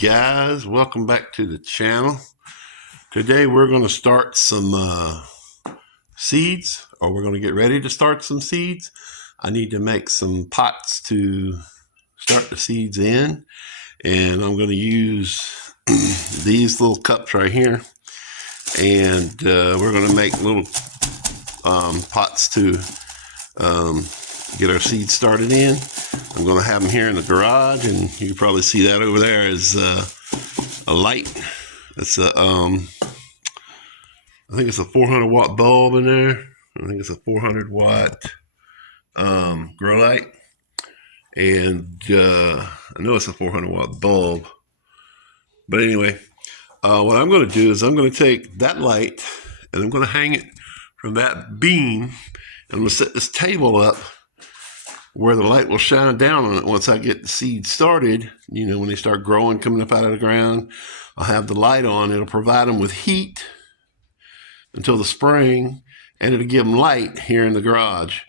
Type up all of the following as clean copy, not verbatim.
Guys, welcome back to the channel. Today we're going to start some seeds, or we're going to get ready to start some seeds. I need to make some pots to start the seeds in, and I'm going to use these little cups right here, and we're going to make little pots to get our seeds started in. I'm going to have them here in the garage, and you can probably see that over there is a light. It's a I think it's a 400 watt bulb in there. I think it's a 400 watt grow light, and I know it's a 400 watt bulb. But anyway, what I'm going to do is I'm going to take that light and I'm going to hang it from that beam, and I'm going to set this table up where the light will shine down on it once I get the seeds started. You know, when they start growing, coming up out of the ground, I'll have the light on. It'll provide them with heat until the spring, and it'll give them light here in the garage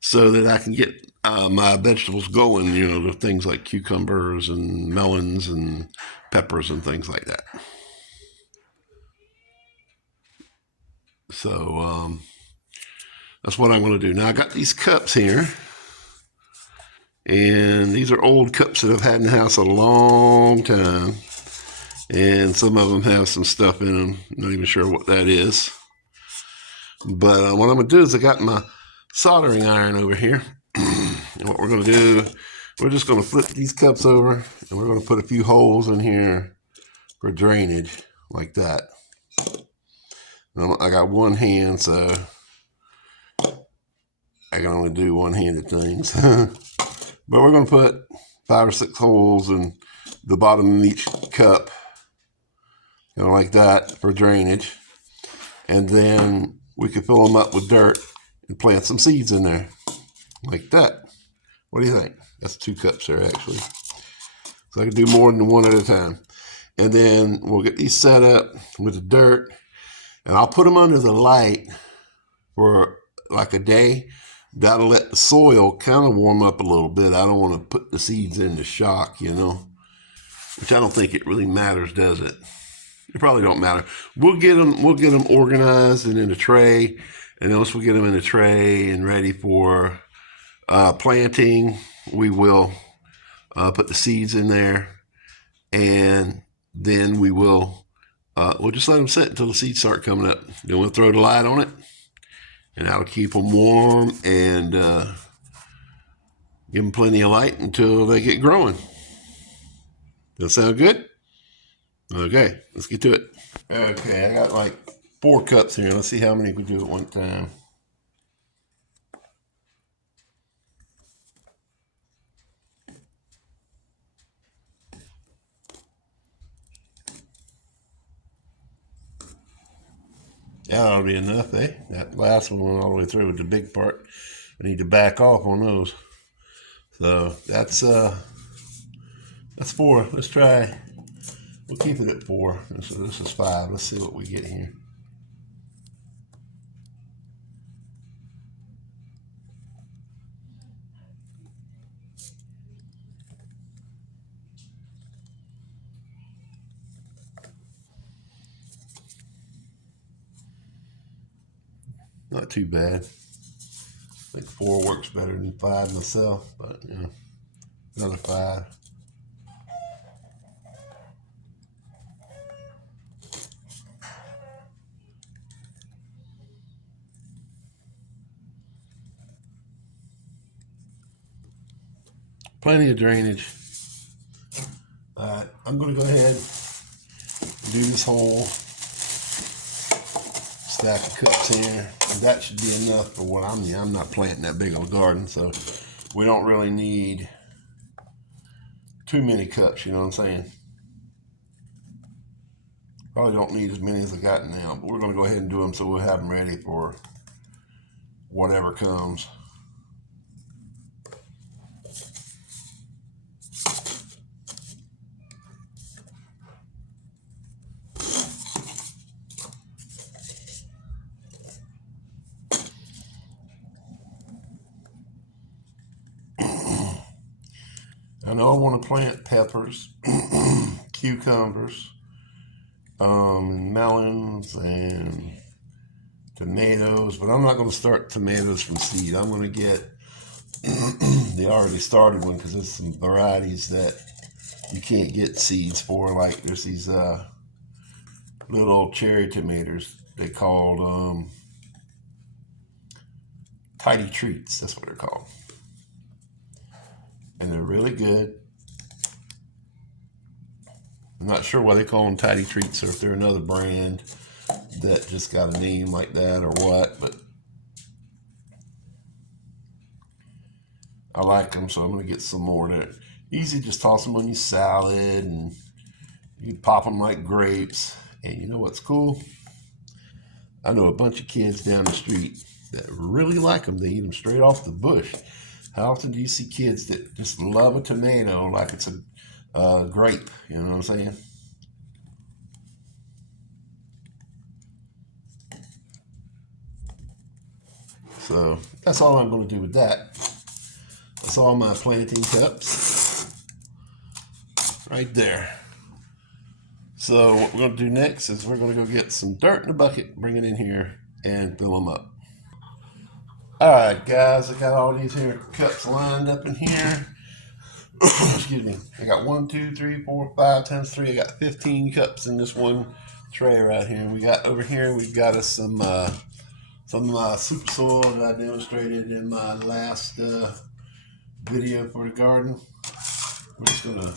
so that I can get my vegetables going, you know, the things like cucumbers and melons and peppers and things like that. So that's what I'm going to do. Now I got these cups here, and these are old cups that I've had in the house a long time, and some of them have some stuff in them. Not even sure what that is. But what I'm going to do is I got my soldering iron over here. And what we're going to do, we're just going to flip these cups over, and we're going to put a few holes in here for drainage, like that. And I got one hand, so I can only do one-handed things. But we're going to put 5 or 6 holes in the bottom of each cup, you know, like that, for drainage. And then we could fill them up with dirt and plant some seeds in there, like that. What do you think? That's 2 cups there, actually. So I can do more than one at a time. And then we'll get these set up with the dirt, and I'll put them under the light for like a day. That'll let the soil kind of warm up a little bit. I don't want to put the seeds into shock, you know, which I don't think it really matters, does it? It probably don't matter. We'll get them organized and in a tray, and once we get them in a tray and ready for planting, we will put the seeds in there, and then we'll just let them sit until the seeds start coming up. Then we'll throw the light on it, and that'll keep them warm and give them plenty of light until they get growing. Does that sound good? Okay, let's get to it. Okay, I got like 4 cups here. Let's see how many we do at one time. That ought to be enough, eh? That last one went all the way through with the big part. I need to back off on those. So that's 4. Let's try. We'll keep it at 4. This is 5. Let's see what we get here. Not too bad. I think 4 works better than 5 myself, but you know, another 5. Plenty of drainage. All right, I'm going to go ahead and do this whole stack of cups here. And that should be enough for what I'm not planting that big of a garden, so we don't really need too many cups, you know what I'm saying? Probably don't need as many as I got now, but we're going to go ahead and do them so we'll have them ready for whatever comes. I know I want to plant peppers, cucumbers, melons, and tomatoes. But I'm not going to start tomatoes from seed. I'm going to get the already started one, because there's some varieties that you can't get seeds for. Like there's these little cherry tomatoes. They called Tidy Treats. That's what they're called. And they're really good. I'm not sure why they call them Tidy Treats, or if they're another brand that just got a name like that or what, but I like them, so I'm going to get some more. They're easy, just toss them on your salad, and you pop them like grapes. And you know what's cool? I know a bunch of kids down the street that really like them. They eat them straight off the bush. How often do you see kids that just love a tomato like it's a grape? You know what I'm saying? So that's all I'm going to do with that. That's all my planting cups right there. So what we're going to do next is we're going to go get some dirt in a bucket, bring it in here, and fill them up. All right, guys, I got all these here cups lined up in here. Excuse me. I got 1, 2, 3, 4, 5 times 3. I got 15 cups in this one tray right here. We got over here, we've got us some super soil that I demonstrated in my last video for the garden. We're just going to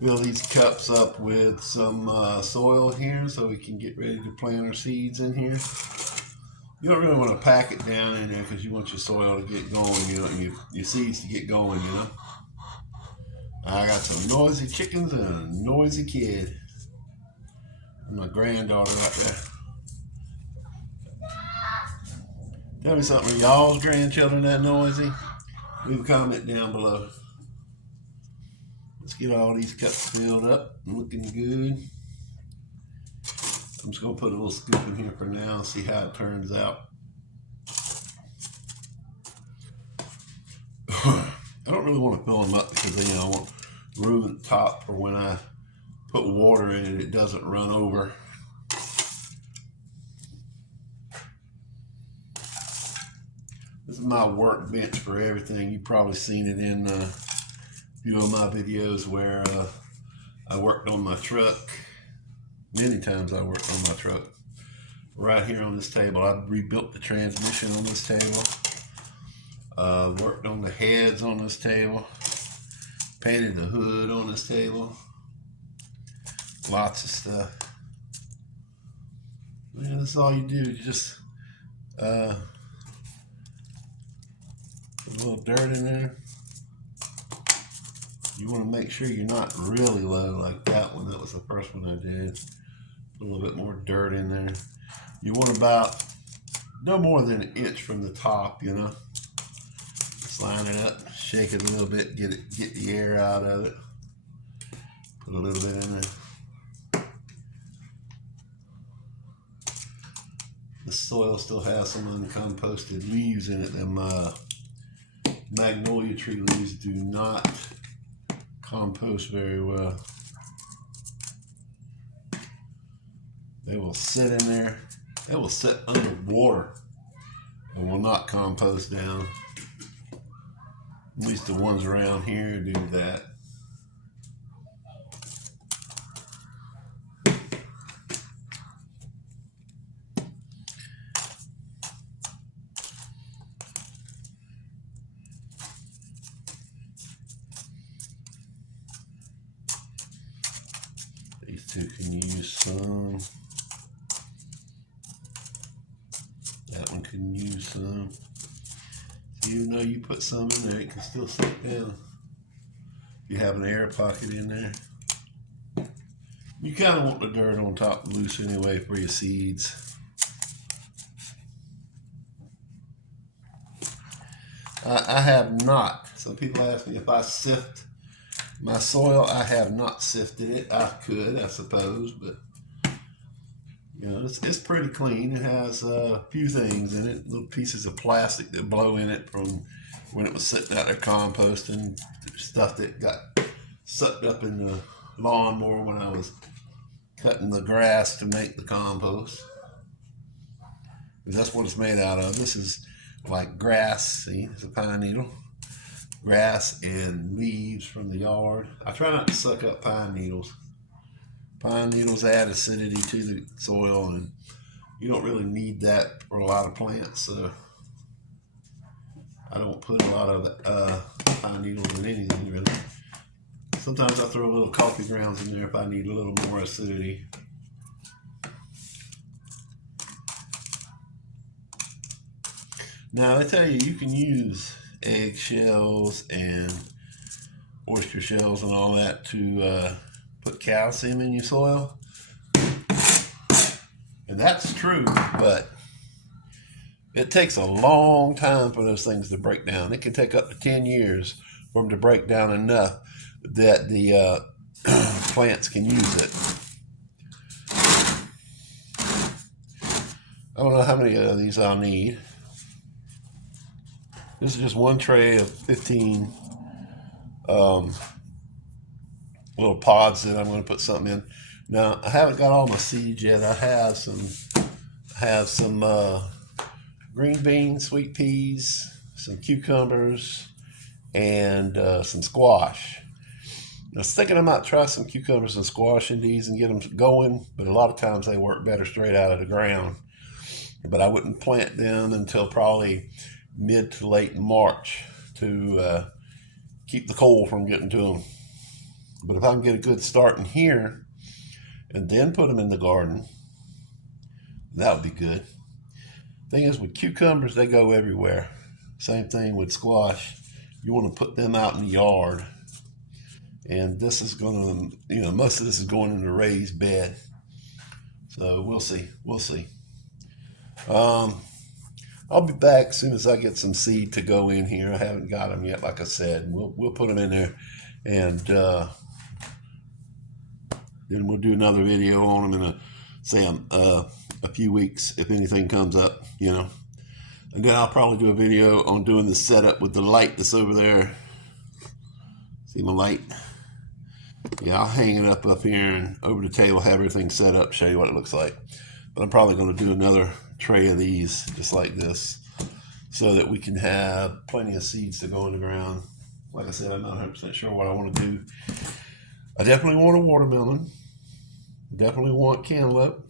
fill these cups up with some soil here so we can get ready to plant our seeds in here. You don't really want to pack it down in there because you want your soil to get going, you know, your seeds to get going, you know. I got some noisy chickens and a noisy kid. And my granddaughter right there. Tell me something, are y'all's grandchildren that noisy? Leave a comment down below. Let's get all these cups filled up and looking good. I'm just going to put a little scoop in here for now and see how it turns out. I don't really want to fill them up because, I want room at the top for when I put water in it, it doesn't run over. This is my workbench for everything. You've probably seen it in a few of my videos where I worked on my truck. Many times I worked on my truck. Right here on this table, I rebuilt the transmission on this table. Worked on the heads on this table. Painted the hood on this table. Lots of stuff. Man, that's all you do. You just put a little dirt in there. You want to make sure you're not really low like that one. That was the first one I did. Put a little bit more dirt in there. You want about no more than an inch from the top, you know. Just line it up, shake it a little bit, get the air out of it. Put a little bit in there. The soil still has some uncomposted leaves in it. Them magnolia tree leaves do not compost very well. They will sit in there. They will sit under water and will not compost down. At least the ones around here do that. These two can use some. That one can use some. So even though you put some in there, it can still slip down. You have an air pocket in there. You kind of want the dirt on top loose anyway for your seeds. I have not. Some people ask me if I sift my soil. I have not sifted it. I could, I suppose, but it's pretty clean. It has a few things in it, little pieces of plastic that blow in it from when it was sitting out there composting, stuff that got sucked up in the lawnmower when I was cutting the grass to make the compost. That's what it's made out of. This is like grass. See, it's a pine needle. Grass and leaves from the yard. I try not to suck up pine needles. Pine needles add acidity to the soil, and you don't really need that for a lot of plants. So I don't put a lot of pine needles in anything really. Sometimes I throw a little coffee grounds in there if I need a little more acidity. Now I tell you, you can use egg shells and oyster shells and all that to put calcium in your soil. And that's true, but it takes a long time for those things to break down. It can take up to 10 years for them to break down enough that the plants can use it. I don't know how many of these I'll need. This is just one tray of 15 little pods that I'm going to put something in. Now, I haven't got all my seeds yet. I have some green beans, sweet peas, some cucumbers, and some squash. I was thinking I might try some cucumbers and squash in these and get them going, but a lot of times they work better straight out of the ground. But I wouldn't plant them until probably mid to late March to keep the cold from getting to them. But if I can get a good start in here and then put them in the garden, that would be good. Thing is, with cucumbers, they go everywhere. Same thing with squash. You want to put them out in the yard. And this is going to, most of this is going in the raised bed. So we'll see. I'll be back as soon as I get some seed to go in here. I haven't got them yet, like I said. We'll put them in there, and then we'll do another video on them in a few weeks if anything comes up, And then I'll probably do a video on doing the setup with the light that's over there. See my light? Yeah, I'll hang it up here and over the table, have everything set up, show you what it looks like. But I'm probably going to do another tray of these just like this so that we can have plenty of seeds to go in the ground. Like I said, I'm not 100% sure what I want to do. I definitely want a watermelon. Definitely want cantaloupe.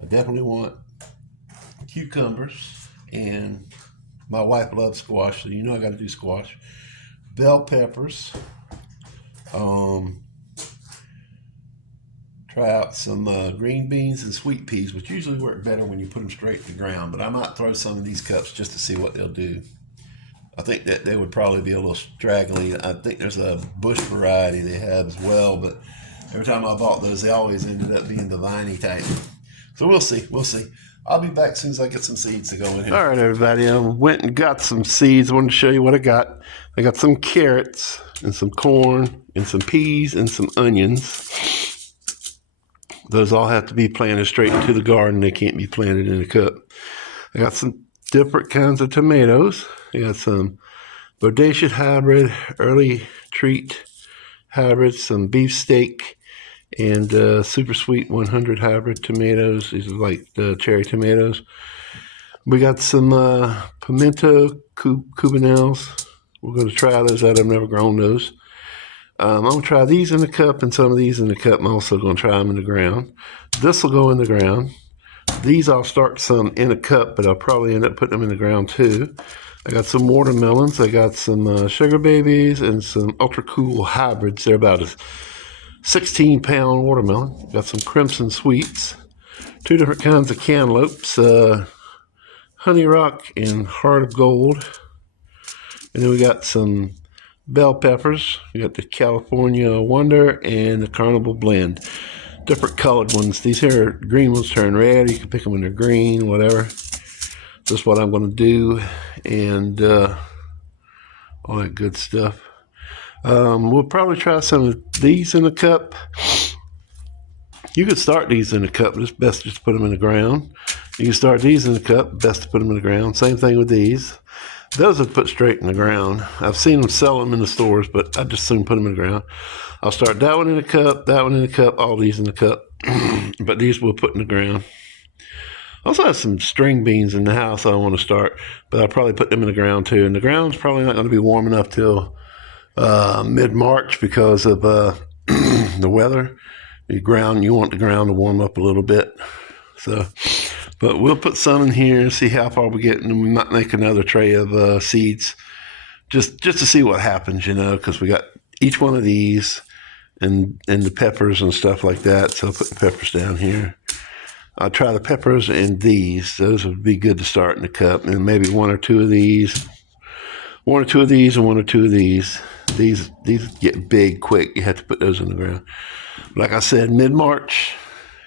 I definitely want cucumbers, and my wife loves squash, so I got to do squash. Bell peppers. Try out some green beans and sweet peas, which usually work better when you put them straight to the ground, but I might throw some of these cups just to see what they'll do. I think that they would probably be a little straggly. I think there's a bush variety they have as well, but every time I bought those, they always ended up being the viney type. So we'll see. I'll be back as soon as I get some seeds to go in here. All right, everybody. I went and got some seeds. I wanted to show you what I got. I got some carrots and some corn and some peas and some onions. Those all have to be planted straight into the garden. They can't be planted in a cup. I got some different kinds of tomatoes. I got some bodacious hybrid, early treat hybrid, some beefsteak, and super sweet 100 hybrid tomatoes. These are like the cherry tomatoes. We got some pimento cubanelles. We're going to try those out. I've never grown those. I'm going to try these in the cup and some of these in the cup. I'm also going to try them in the ground. This will go in the ground. These I'll start some in a cup, but I'll probably end up putting them in the ground too. I got some watermelons. I got some sugar babies and some ultra cool hybrids. They're about a 16-pound watermelon. Got some crimson sweets. 2 different kinds of cantaloupes. Honey Rock and Heart of Gold. And then we got some bell peppers. We got the California Wonder and the Carnival Blend. Different colored ones. These here green ones turn red. You can pick them when they're green, whatever. That's what I'm going to do, and all that good stuff. We'll probably try some of these in a cup. You could start these in a cup, but it's best just to put them in the ground. You can start these in a cup, best to put them in the ground. Same thing with these. Those are put straight in the ground. I've seen them sell them in the stores, but I just soon put them in the ground. I'll start that one in the cup, that one in the cup, all these in the cup. But these we'll put in the ground. I also have some string beans in the house I want to start, but I'll probably put them in the ground too. And the ground's probably not going to be warm enough till mid-March because of the weather. You want the ground to warm up a little bit. So, but we'll put some in here and see how far we get, and we might make another tray of seeds just to see what happens, because we got each one of these and the peppers and stuff like that. So I'll put the peppers down here. I'll try the peppers and these. Those would be good to start in the cup, and maybe one or two of these, and one or two of these. These get big quick. You have to put those in the ground. Like I said, mid-March.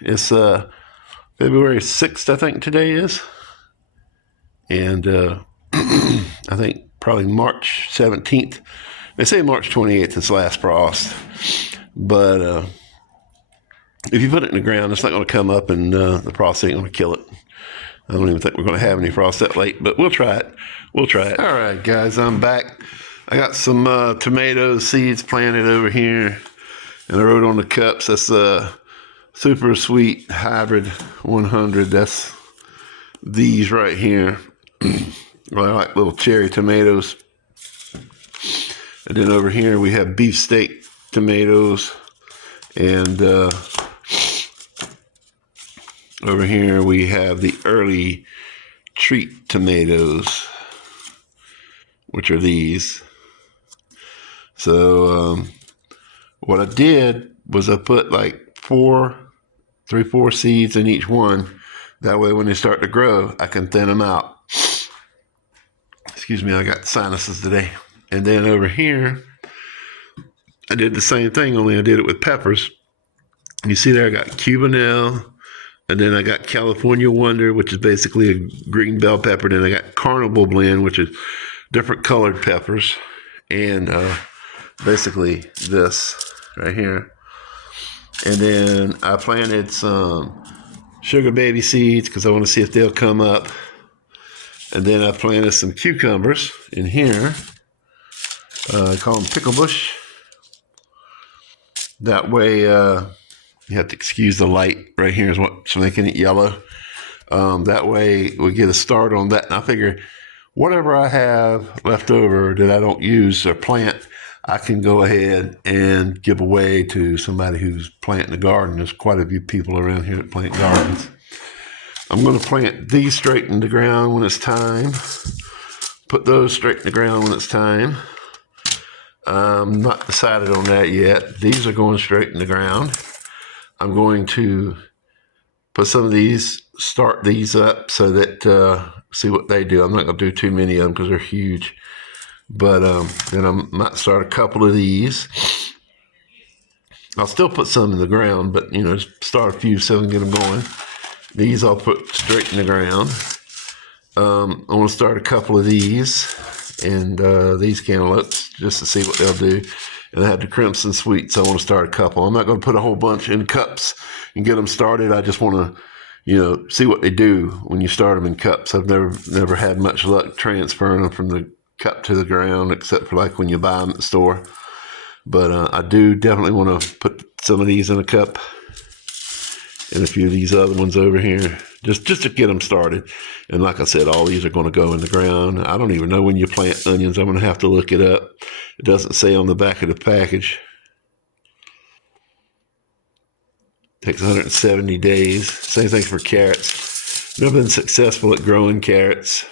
It's February 6th, I think today is. And I think probably March 17th. They say March 28th is last frost. But if you put it in the ground, it's not going to come up, and the frost ain't going to kill it. I don't even think we're going to have any frost that late, but we'll try it. All right, guys, I'm back. I got some tomato seeds planted over here, and I wrote on the cups, that's Super Sweet Hybrid 100. That's these right here. Well, I like little cherry tomatoes. And then over here we have beefsteak tomatoes, and over here we have the early treat tomatoes, which are these. So what I did was I put like 4 seeds in each one. That way when they start to grow, I can thin them out. Excuse me, I got sinuses today. And then over here, I did the same thing, only I did it with peppers. You see there, I got Cubanelle, and then I got California Wonder, which is basically a green bell pepper. Then I got Carnival Blend, which is different colored peppers. And basically this right here. And then I planted some sugar baby seeds because I want to see if they'll come up. And then I planted some cucumbers in here. I call them pickle bush. That way, you have to excuse the light right here is what's making it yellow. That way we get a start on that. And I figure whatever I have left over that I don't use or plant, I can go ahead and give away to somebody who's planting a garden. There's quite a few people around here that plant gardens. I'm going to plant these straight in the ground when it's time. Put those straight in the ground when it's time. I'm not decided on that yet. These are going straight in the ground. I'm going to put some of these, start these up so that, see what they do. I'm not going to do too many of them because they're huge. But then I might start a couple of these. I'll still put some in the ground, but, start a few so I can get them going. These I'll put straight in the ground. I want to start a couple of these and these cantaloupes just to see what they'll do. And I have the crimson sweet, so I want to start a couple. I'm not going to put a whole bunch in cups and get them started. I just want to, see what they do when you start them in cups. I've never had much luck transferring them from the cup to the ground, except for like when you buy them at the store. But I do definitely want to put some of these in a cup and a few of these other ones over here, just to get them started. And like I said, all these are going to go in the ground. I don't even know when you plant onions. I'm going to have to look it up. It doesn't say on the back of the package. Takes 170 days. Same thing for carrots. Never been successful at growing carrots.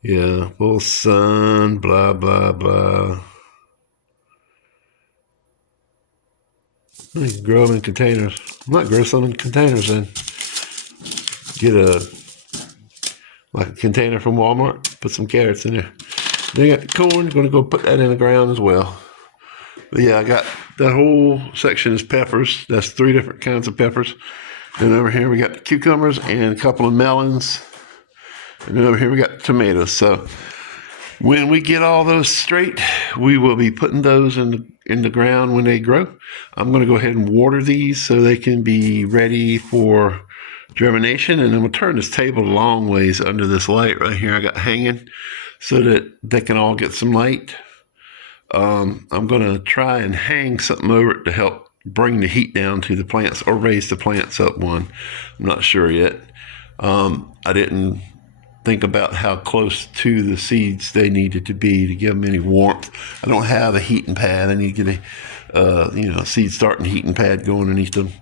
Yeah, full sun, blah, blah, blah. You can grow them in containers. I might grow some in containers then. Get a container from Walmart, put some carrots in there. Then I got the corn, going to go put that in the ground as well. But yeah, I got that whole section is peppers. That's 3 different kinds of peppers. And over here we got the cucumbers and a couple of melons. And then over here we got tomatoes. So when we get all those straight, we will be putting those in the ground when they grow. I'm going to go ahead and water these so they can be ready for germination. And I'm going to turn this table a long ways under this light right here I got hanging so that they can all get some light. I'm going to try and hang something over it to help bring the heat down to the plants or raise the plants up one. I'm not sure yet. I didn't think about how close to the seeds they needed to be to give them any warmth. I don't have a heating pad. I need to get a seed starting heating pad going underneath them.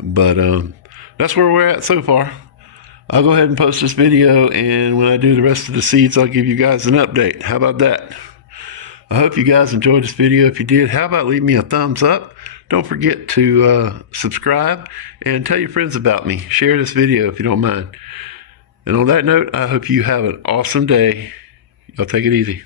But that's where we're at so far. I'll go ahead and post this video, and when I do the rest of the seeds, I'll give you guys an update. How about that? I hope you guys enjoyed this video. If you did, how about leave me a thumbs up? Don't forget to subscribe and tell your friends about me. Share this video if you don't mind. And on that note, I hope you have an awesome day. Y'all take it easy.